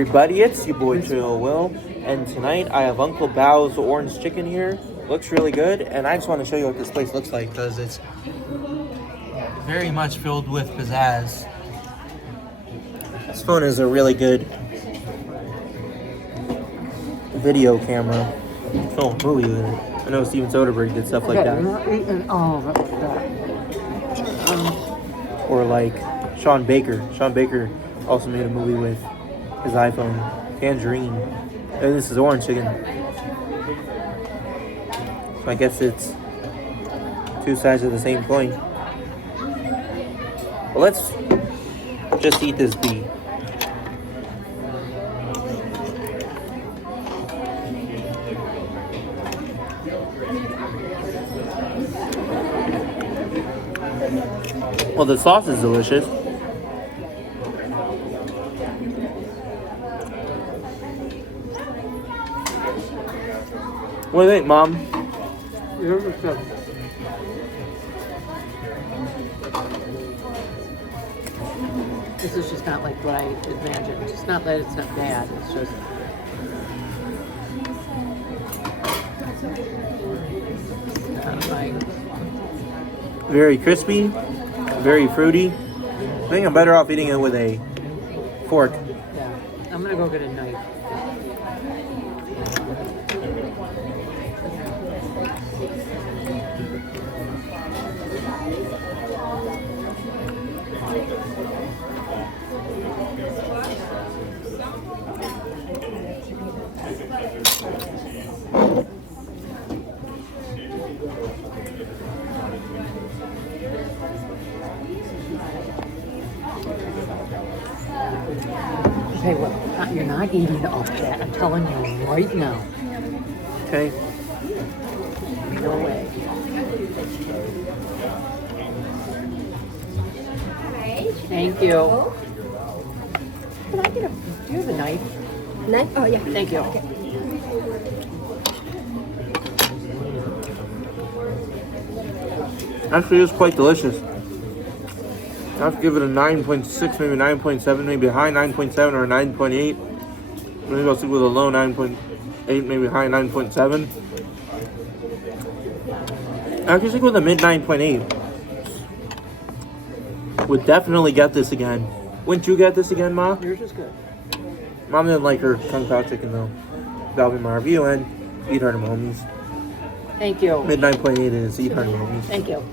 Everybody, it's your boy Chill Will, and tonight I have Uncle Bao's orange chicken here. Looks really good, and I just want to show you what this place looks like because it's very much filled with pizzazz. This phone is a really good video camera. Film a movie with it. I know Steven Soderbergh did stuff like that. Or like Sean Baker. Sean Baker also made a movie with his iPhone, Tangerine. And this is orange chicken. So I guess it's two sides of the same coin. But let's just eat this beef. Well, the sauce is delicious. What do you think, Mom? This is just not like what I imagined. It's not that it's not bad. It's just Very crispy, very fruity. I think I'm better off eating it with a fork. yeah. I'm gonna go get a knife. Okay, well, you're not eating all that. I'm telling you right now. Okay. No way. Thank you. Can I get a? Do you have a knife? Knife? Oh, yeah. Thank you. Okay. Actually, it's quite delicious. I have to give it a 9.6, maybe 9.7, maybe a high 9.7 or a 9.8. Maybe I'll stick with a low 9.8, maybe high 9.7. I can stick with a mid 9.8. Would definitely get this again. Wouldn't you get this again, Ma? Yours is good. Mom didn't like her Kung Pao chicken though. That'll be my review and eat her homies. Thank you. Mid 9.8 is eat her homies. Thank you.